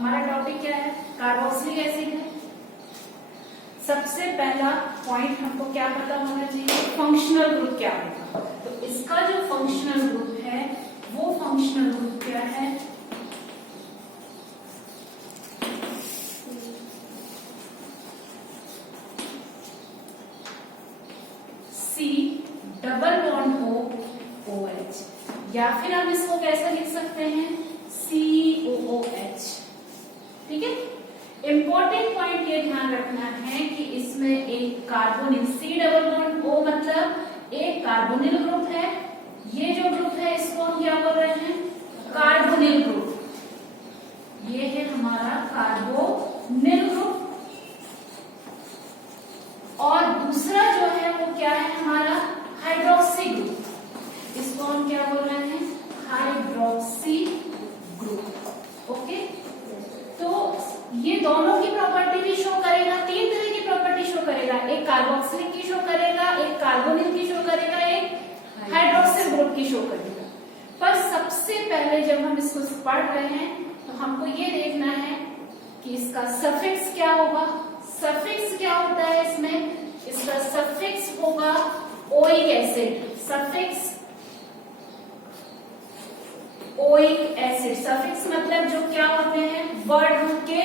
हमारा टॉपिक क्या है? कार्बोक्सिलिक एसिड है। सबसे पहला पॉइंट हमको क्या पता होना चाहिए? फंक्शनल ग्रुप क्या होगा। तो इसका जो फंक्शनल ग्रुप है वो फंक्शनल ग्रुप क्या है? C डबल बॉन्ड OH, या फिर हम इसको कैसे लिख सकते हैं? COOH। ठीक है। इंपॉर्टेंट पॉइंट ये ध्यान रखना है कि इसमें एक carbonyl C double bond O मतलब एक कार्बोनिल ग्रुप है। ये जो ग्रुप है इसको हम क्या बोल रहे हैं? Carbonyl group. ये है हमारा कार्बोनिल ग्रुप। और दूसरा जो है वो क्या है हमारा? Hydroxy group. इसको हम क्या बोल रहे हैं? Hydroxy group. ओके। तो ये दोनों की प्रॉपर्टी भी शो करेगा, तीन तरह की प्रॉपर्टी शो करेगा। एक कार्बोक्सिलिक की शो करेगा, एक कार्बोनिल की शो करेगा, एक हाइड्रोक्सिल ग्रुप की शो करेगा। पर सबसे पहले जब हम इसको पढ़ रहे हैं तो हमको ये देखना है कि इसका सफिक्स क्या होगा। सफिक्स क्या होता है इसमें? इसका सफिक्स होगा oic acid. Suffix oic acid. Suffix मतलब जो क्या होते हैं? वर्ड रूट के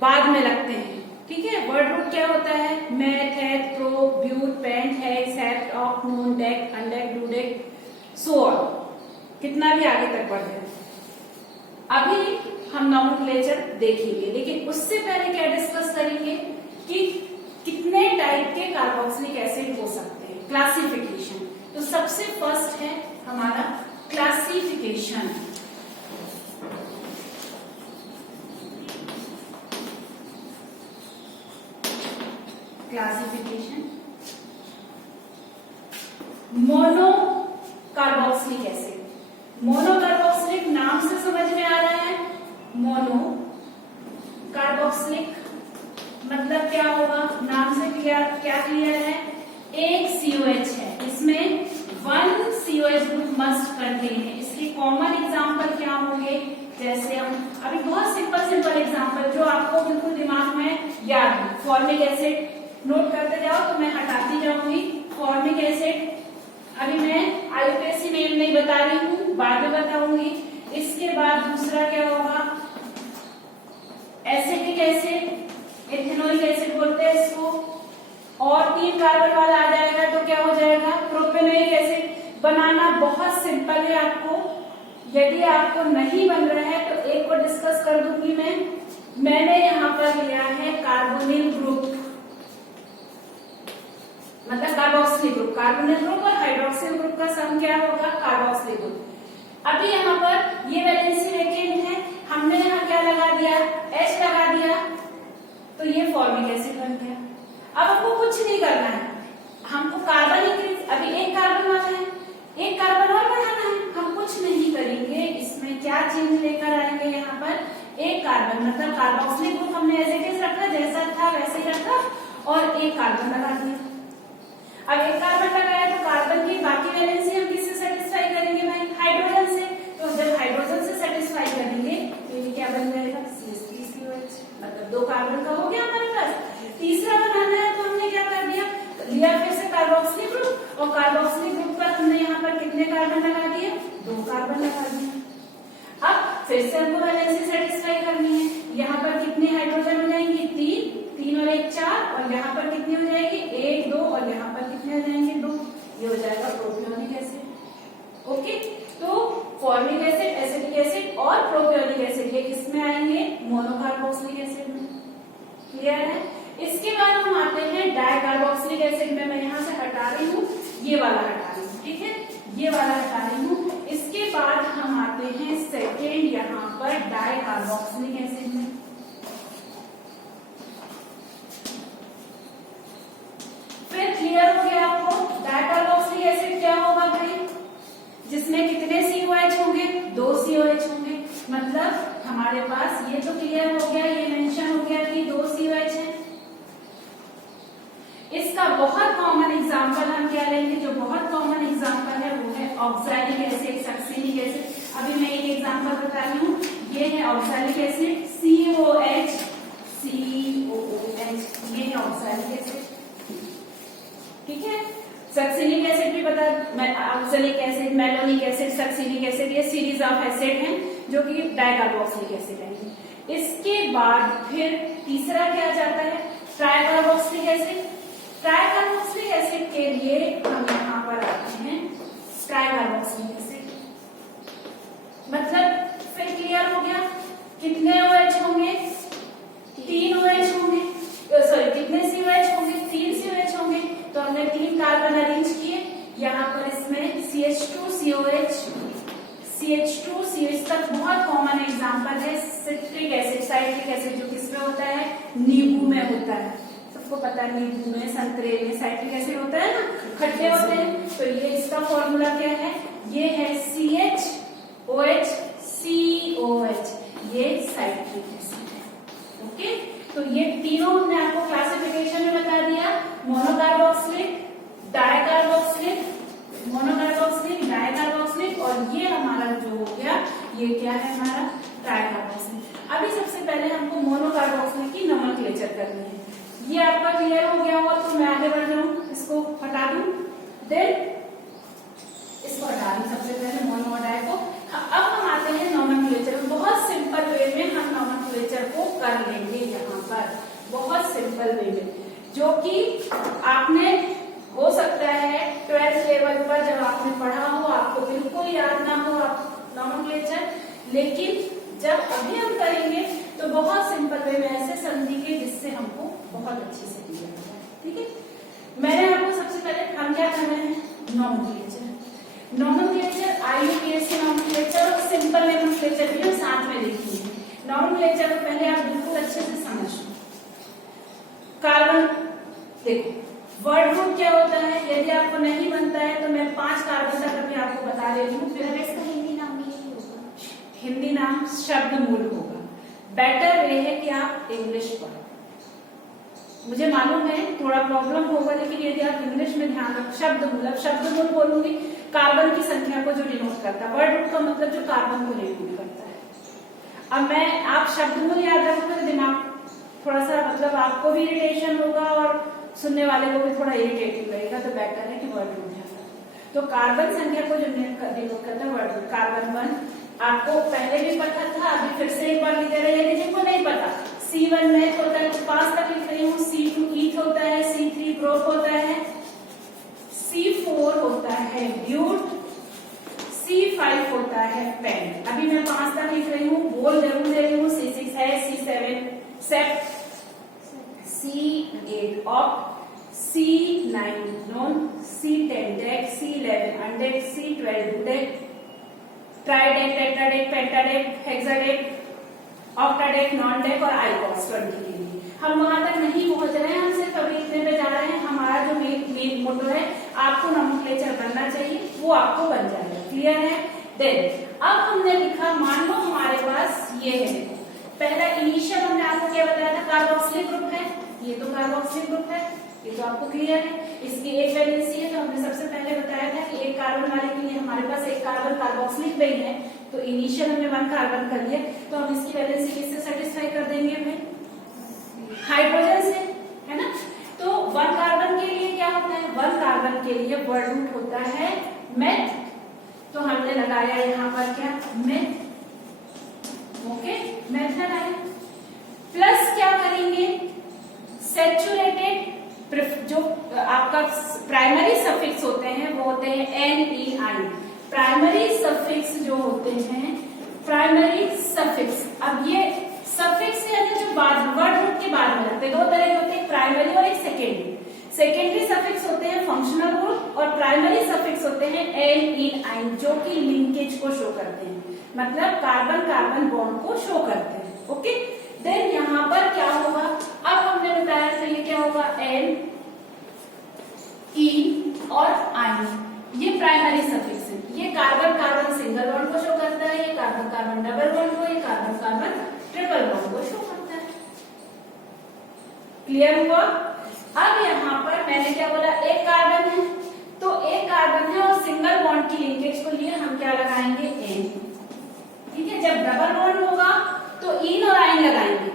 बाद में लगते हैं। ठीक है। वर्ड रूट क्या होता है? Meth, eth, pro, but, pent, hex, hept, oct, non, dec, undec, dodec, so on. कितना भी आगे तक बढ़ गए। अभी हम नॉमेनक्लेचर देखेंगे, लेकिन उससे पहले क्या डिस्कस करेंगे कि कितने टाइप के कार्बोक्सिलिक एसिड हो सकते हैं। क्लासिफिकेशन। तो सबसे फर्स्ट है हमारा classification. Classification mono carboxylic acid. Mono carboxylic नाम से समझ में आ रहा है। मोनो कार्बोक्सिलिक मतलब क्या होगा? नाम से क्या क्लियर है? एक COH है, इसमें 1 COH ग्रुप मस्ट कंटेन है। इसके कॉमन एग्जांपल क्या होंगे? जैसे हम अभी बहुत सिंपल एग्जांपल जो आपको बिल्कुल दिमाग में याद है। फॉर्मिक एसिड नोट करते जाओ तो मैं हटाती जाऊंगी। फॉर्मिक एसिड अभी मैं IUPAC में नहीं बता रही हूँ, बाद में बताऊंगी। इसके बाद दूसरा क्या होगा? एसिटिक एसिड, इथेनोइक एसिड बोलते हैं इसको। और 3 कार्बन वाला आ जाएगा तो क्या हो जाएगा? Propanoic acid. बनाना बहुत सिंपल है आपको। यदि आपको नहीं बन रहा है तो एक को डिस्कस कर दूंगी मैंने यहाँ पर लिया है कार्बोनिल ग्रुप, मतलब कार्बोक्सिलिक ग्रुप। कार्बोनिल ग्रुप और हाइड्रोक्सिल ग्रुप का सम क्या होगा? Carboxylic group. अभी यहाँ पर ये वैलेंसी वेकेंट है, हमने यहाँ क्या लगा दिया? H लगा दिया, तो ये फॉर्मिक एसिड बन गया। अब हमको कुछ नहीं करना है, हमको कार्बन इंक्रीज, अभी एक कार्बन वाला है, एक कार्बन और बढ़ाना है। हम कुछ नहीं करेंगे, इसमें क्या चेंज लेकर आएंगे? यहाँ पर एक कार्बन मतलब कार्बोक्सिलिक ग्रुप हमने एज इट इज रखा, जैसा था वैसे ही रखा, और एक कार्बन लगा दिया। अब एक कार्बन लगाया तो कार्बन की बाकी वैलेंसी हम किससे सेटिस्फाई करेंगे भाई? हाइड्रोजन से। तो जब हाइड्रोजन से सेटिस्फाई करेंगे तो ये क्या बन जाएगा? CH3COH। मतलब 2 कार्बन का हो गया हमारे पास। तीसरा बनाना है तो हमने क्या कर दिया? लिया फिर से कार्बोक्सिलिक ग्रुप, और कार्बोक्सिलिक ग्रुप पर हमने यहाँ पर कितने कार्बन लगा दिए? 2 कार्बन लगा दिए। अब फिर से हमको वैलेंसी सेटिस्फाई करनी है। यहाँ पर कितने हाइड्रोजन हो जाएंगे? 3 और 1 4, और यहाँ पर कितनी हो जाएगी? 1 2, और यहाँ पर कितने हो जाएंगे? 2। ये हो जाएगा प्रोपियोनिक एसिड। ओके। तो फॉर्मिक एसिड, एसिटिक एसिड और प्रोपियोनिक एसिड ये किसमें आएंगे? मोनोकार्बोक्सिलिक एसिड में। क्लियर है? इसके बाद हम आते हैं डाइकार्बोक्सिलिक एसिड में। मैं यहाँ से हटा रही हूँ, ये वाला हटा रही हूँ। ठीक है, ये वाला हटा रही हूँ। इसके बाद हम आते हैं सेकेंड यहाँ पर डाइकार्बोक्सिलिक एसिड में। फिर क्लियर हो गया आपको डाइकार्बोक्सिलिक एसिड क्या होगा भाई? जिसमें कितने COH होंगे? 2 COH होंगे। मतलब हमारे पास ये तो क्लियर हो गया, ये मेंशन हो गया कि 2 COH है। इसका बहुत कॉमन एग्जांपल हम क्या लेंगे? जो बहुत कॉमन एग्जांपल है वो है ऑक्सैलिक एसिड, सक्सिलिक एसिड। अभी मैं एक एग्जांपल बता रही हूँ। ये है ऑक्सैलिक एसिड COOH, ये है ऑक्सैलिक एसिड। ठीक है, सक्सिनिक एसिड भी पता, oxalic acid, malonic acid, succinic acid, ये सीरीज ऑफ एसिड हैं जो कि डाइकार्बोक्सिलिक एसिड है। इसके बाद फिर तीसरा क्या जाता है, ट्राइकार्बोक्सिलिक एसिड। ट्राइकार्बोक्सिलिक एसिड के लिए हम यहाँ पर आते हैं ट्राइकार्बोक्सिलिक एसिड, मतलब फिर क्लियर हो गया कितने OH होंगे, 3 OH होंगे, सॉरी कितने COH होंगे, 3 COH होंगे। तो हमने 3 कार्बन अरेंज किए यहाँ पर, इसमें CH2COH, CH2COH तक बहुत कॉमन एग्जांपल है सिट्रिक एसिड, साइट्रिक एसिड जो किसमें होता है, नींबू में होता है। सबको पता है नींबू में, संतरे में साइट्रिक एसिड होता है ना, खट्टे होते हैं। तो ये इसका फॉर्मूला क्या है, ये है CHOH COH, ये साइट्रिक एसिड है। ओके, तो ये तीनों हमने आपको क्लासिफिकेशन में बता दिया, मोनोकार्बोक्सिलिक, डाइकार्बोक्सिलिक, मोनोकार्बोक्सिलिक, डाइकार्बोक्सिलिक, और ये हमारा जो हो गया ये क्या है हमारा ट्राइकार्बोक्सिलिक। अभी सबसे पहले हमको मोनोकार्बोक्सिलिक की नोमेनक्लेचर करनी है। ये आपका क्लियर हो गया होगा तो मैं आगे बढ़ रहा हूँ, इसको हटा दूं, देन इसको हटा दूं सबसे पहले मोनो और डाई को। अब हम आते हैं नोमेनक्लेचर में, बहुत सिंपल वे में हम नोमेनक्लेचर को कर लेंगे यहाँ पर, बहुत सिंपल वे में, जो कि आपने हो सकता है 12th लेवल पर जब आपने पढ़ा हो आपको बिल्कुल याद ना हो नोमेनक्लेचर, लेकिन जब अभी हम करेंगे तो बहुत सिंपल वे में ऐसे समझेंगे जिससे हमको बहुत अच्छे से क्लियर हो जाए। ठीक है, मैंने आपको सबसे पहले हम क्या कर रहे हैं, नोमेनक्लेचर, IUPAC नोमेनक्लेचर और सिंपल नोमेनक्लेचर भी हम साथ में देखेंगे। नोमेनक्लेचर को पहले आप बिल्कुल अच्छे से समझ लो। कार्बन, देखो वर्ड ग्रुप क्या होता है, यदि आपको नहीं बनता है तो मैं 5 कार्बन तक अभी आपको बता रही हूँ, फिर इसका हिंदी नाम भी होगा, हिंदी नाम शब्द मूल होगा। बेटर वे है कि आप इंग्लिश पढ़ो, मुझे मालूम है थोड़ा प्रॉब्लम होगा, लेकिन यदि आप इंग्लिश में ध्यान रखो, शब्द मूल बोलूंगी, कार्बन की संख्या को जो डिनोट करता है, वर्ड ग्रुप का मतलब जो कार्बन को डिनोट करता है। अब मैं आप शब्द मूल याद रखोगे तो दिमाग थोड़ा सा, मतलब आपको भी इरिटेशन होगा और सुनने वाले को भी थोड़ा इरिटेटिंग लगेगा, तो बेटर है कि वर्ड ग्रुप ध्यान रखो। तो कार्बन संख्या को जो डिनोट करता है वर्ड ग्रुप, कार्बन 1 आपको पहले भी पता था, अभी फिर से एक बार लिख दे रहे हैं, यदि जिनको नहीं पता, C1 मैथ होता है, 5 तक लिख रही हूँ, C2 ईथ होता है, C3 प्रोप होता है, C4 होता है ब्यूट, C5 होता है पेंट। अभी मैं 5 तक लिख रही हूँ, बोल जरूर दे रही हूँ, C6 है, C7 sept, C8 oct, C9 non, C10 dec, C11 undec, C12 dodec, tridec, tetradec, pentadec, hexadec, octadec, non dec और आइकॉस 20 के लिए। हम वहां तक नहीं पहुंच रहे हैं, हम सिर्फ अभी इतने पे जा रहे हैं। हमारा जो मेन मोटो है, आपको नोमेनक्लेचर बनना चाहिए, वो आपको बन जाएगा। क्लियर है? देन अब हमने लिखा, मान लो हमारे पास ये है, पहला इनिशियल हमने आपको क्या बताया था, कार्बोक्सिलिक ग्रुप है, ये तो कार्बोक्सिलिक ग्रुप है, ये तो आपको क्लियर है। इसकी एक वैलेंसी है, तो हमने सबसे पहले बताया था कि एक कार्बन वाले के लिए हमारे पास एक कार्बन कार्बोक्सिलिक नहीं है, तो इनिशियल हमने 1 कार्बन कर लिया, तो हम इसकी वैलेंसी किससे सेटिस्फाई कर देंगे भाई, हाइड्रोजन से, है ना। तो 1 कार्बन के लिए क्या होता है, 1 कार्बन के लिए वर्ड रूट होता है मेथ, तो हमने लगाया यहाँ पर क्या, मेथ। ओके, मेथ लगाया, प्लस क्या करेंगे, सैचुरेटेड, जो आपका प्राइमरी सफिक्स होते हैं वो होते हैं NEI, प्राइमरी सफिक्स जो होते हैं, प्राइमरी सफिक्स। अब ये सफिक्स यानी जो बाद वर्ड रूट के बाद में लगते हैं, 2 तरह के होते हैं, प्राइमरी और एक सेकेंडरी। सेकेंडरी सफिक्स होते हैं फंक्शनल रूट, और प्राइमरी सफिक्स होते हैं NEI, जो कि लिंकेज को शो करते हैं, मतलब कार्बन कार्बन बॉन्ड को शो करते हैं। ओके, देन यहाँ पर क्या होगा, अब हमने बताया था ये क्या होगा, N, E और I, ये प्राइमरी सफिक्स है। ये कार्बन कार्बन सिंगल बॉन्ड को शो करता है, ये कार्बन कार्बन डबल बॉन्ड को, ये कार्बन कार्बन ट्रिपल बॉन्ड को शो करता है। क्लियर हुआ? अब यहाँ पर मैंने क्या बोला, एक कार्बन है, तो एक कार्बन है और सिंगल बॉन्ड की लिंकेज को लिए हम क्या लगाएंगे, N। ठीक है, जब डबल बॉन्ड होगा एन लगाएंगे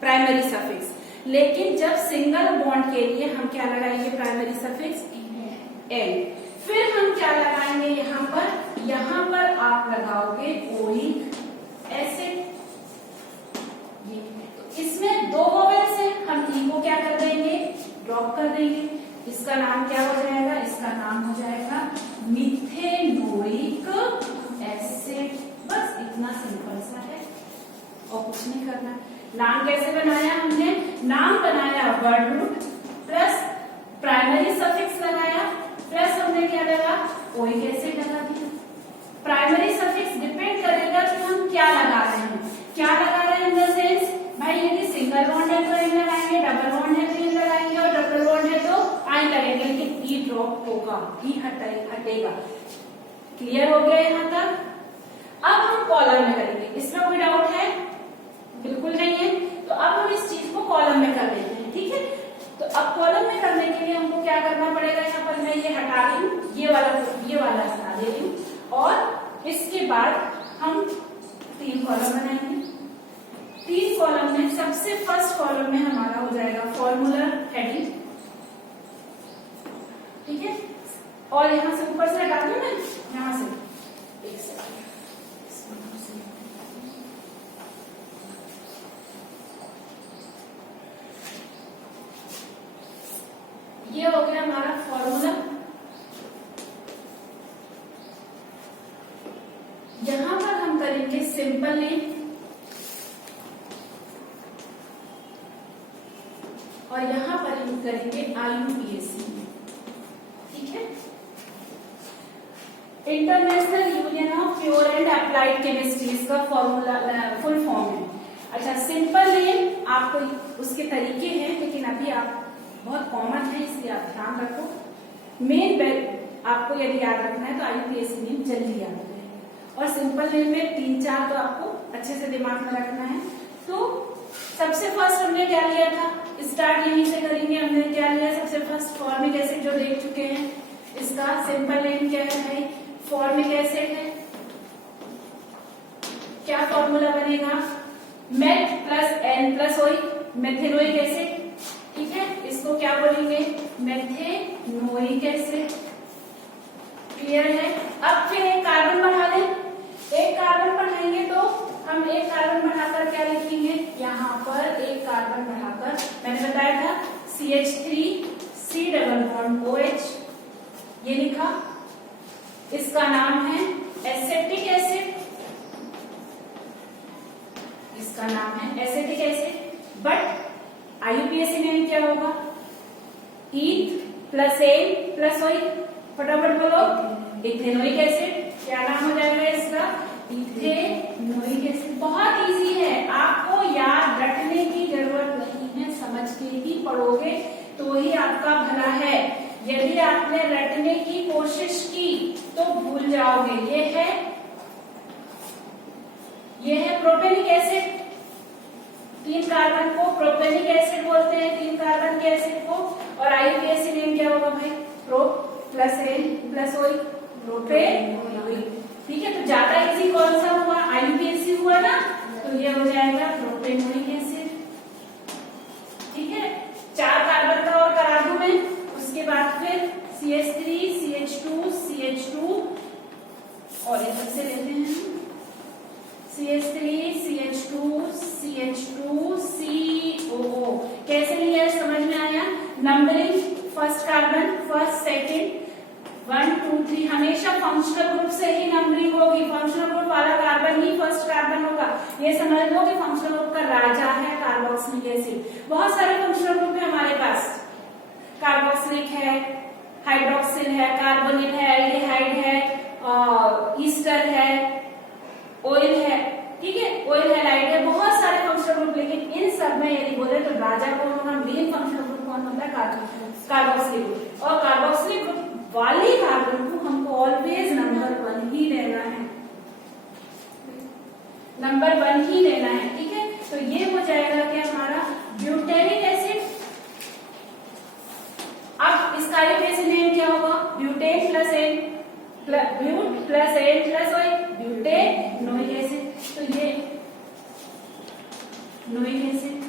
प्राइमरी सफिक्स, लेकिन जब सिंगल बॉन्ड के लिए हम क्या लगाएंगे प्राइमरी सफिक्स एन। फिर हम क्या लगाएंगे यहाँ पर आप लगाओगे ओइक एसिड। इसमें दो वोवेल्स है, हम ई को क्या कर देंगे ड्रॉप कर देंगे। इसका नाम क्या हो जाएगा, इसका नाम हो जाएगा मिथेनोइक एसिड। बस इतना सिंपल सा है और कुछ नहीं करना। नाम कैसे बनाया हमने, नाम बनाया word root plus primary suffix लगाया प्लस हमने क्या लगा ओइक एसिड लगा दिया। प्राइमरी सफिक्स डिपेंड करेगा कि हम क्या लगा रहे हैं, क्या लगा रहे हैं इन द सेंस भाई यदि सिंगल बॉन्ड है तो इन लगाएंगे, डबल बॉन्ड है तो इन लगाएंगे और ट्रिपल बॉन्ड है तो आई लगेंगे, लेकिन ई ड्रॉप होगा, ई हटेगा। क्लियर हो गया यहाँ तक। अब हम कॉलम में करेंगे, इसमें कोई डाउट है, बिल्कुल नहीं है। तो अब हम इस चीज को कॉलम में कर देते हैं, ठीक है। तो अब कॉलम में करने के लिए हमको क्या करना पड़ेगा, यहाँ पर मैं ये हटा रही हूँ, ये वाला हटा दे रही हूँ और इसके बाद हम 3 कॉलम बनाएंगे। 3 कॉलम में सबसे फर्स्ट कॉलम में हमारा हो जाएगा फॉर्मूला हेडिंग, ठीक है। और यहाँ से ऊपर से हटा दूं मैं, यहाँ से एक सेकंड, ये हो गया हमारा फॉर्मूला। यहां पर हम करेंगे सिंपल नेम और यहां पर हम करेंगे IUPAC, ठीक है। International union of pure and applied chemistries का फॉर्मूला फुल फॉर्म है। अच्छा, सिंपल नेम आपको उसके तरीके हैं, लेकिन अभी आप बहुत कॉमन है इसलिए आप ध्यान रखो। मेन आपको यदि याद रखना है तो IUPAC नेम जल्दी याद हो जाएगा और सिंपल नेम में 3-4 तो आपको अच्छे से दिमाग में रखना है। तो सबसे फर्स्ट हमने क्या लिया था, स्टार्ट यहीं से करेंगे। हमने क्या लिया सबसे फर्स्ट, फॉर्मिक एसिड जो देख चुके हैं, इसका सिंपल नेम क्या है, फॉर्मिक एसिड है। क्या फॉर्मूला बनेगा, meth plus an plus oic, methanoic acid, ठीक है। इसको क्या बोलेंगे, मेथेनोइक एसिड। क्लियर है। अब फिर एक कार्बन बढ़ा दें, एक कार्बन बढ़ाएंगे तो हम एक कार्बन बढ़ाकर क्या लिखेंगे, यहाँ पर एक कार्बन बढ़ाकर मैंने बताया था CH3C डबल बॉन्ड OH, ये लिखा। इसका नाम है एसेटिक एसिड, इसका नाम है acetic acid. But IUPAC name क्या होगा, ईथ प्लस एन प्लस ओइक, फटाफट बोलो, इथेनोइक एसिड। क्या नाम हो जाएगा इसका, इथेनोइक एसिड। बहुत इजी है, आपको याद रखने की जरूरत नहीं है, समझ के ही पढ़ोगे तो ही आपका भला है। यदि आपने रटने की कोशिश की तो भूल जाओगे। ये है प्रोपेनिक एसिड। 3 कार्बन को प्रोपेनिक एसिड बोलते हैं, 3 कार्बन के एसिड को। और IUPAC नेम क्या होगा भाई, pro plus an plus oic, propanoic, ठीक है। तो ज्यादा इजी कौन सा हुआ, IUPAC हुआ ना, तो ये हो जाएगा प्रोपेनोइक एसिड, ठीक है। 4 कार्बन का और करा दूं मैं, उसके बाद फिर CH3 CH2 CH2 और ये सबसे लेते हैं CH3 CH2 CH2 COO। कैसे लिया है समझ में आया, numbering first carbon first second 1 2 3, हमेशा फंक्शनल ग्रुप से ही नंबरिंग होगी। फंक्शनल ग्रुप वाला कार्बन ही फर्स्ट कार्बन होगा। ये समझ लो कि फंक्शनल ग्रुप का राजा है कार्बोक्सिलिक एसिड। बहुत सारे फंक्शनल ग्रुप है हमारे पास, कार्बोक्सिलिक है, हाइड्रोक्सिल है, कार्बोनिल है, एल्डिहाइड है, ईस्टर है, ऑयल है, ठीक है, ऑयल हैलाइड है, बहुत सारे फंक्शनल ग्रुप। लेकिन इन सब में यदि बोले तो राजा कौन होगा, मेन फंक्शनल ग्रुप कौन होता है, कार्बोक्सिलिक ग्रुप। और कार्बोक्सिलिक ग्रुप वाली कार्बन को हमको ऑलवेज नंबर 1 ही लेना है, नंबर 1 ही लेना है, ठीक है। तो ये हो जाएगा कि हमारा ब्यूटेनिक एसिड। अब इसका IUPAC नेम क्या होगा, butane plus an, but plus an plus oic, butanoic acid. तो ये नुइंग एसिड।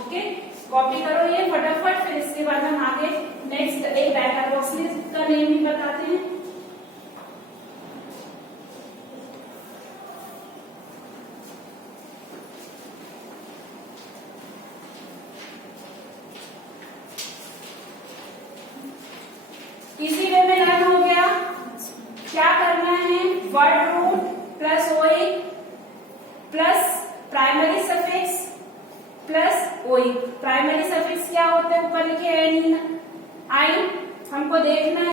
ओके, कॉपी करो ये फटाफट, फिर इसके बाद हम आगे नेक्स्ट एक डायकार्बोक्सिल का नेम भी बताते हैं। इसी वे में लर्न हो गया। क्या करना है, word root plus oic plus primary suffix plus oic. Primary suffix क्या होता है, ऊपर लिखे एन आइन, हमको देखना है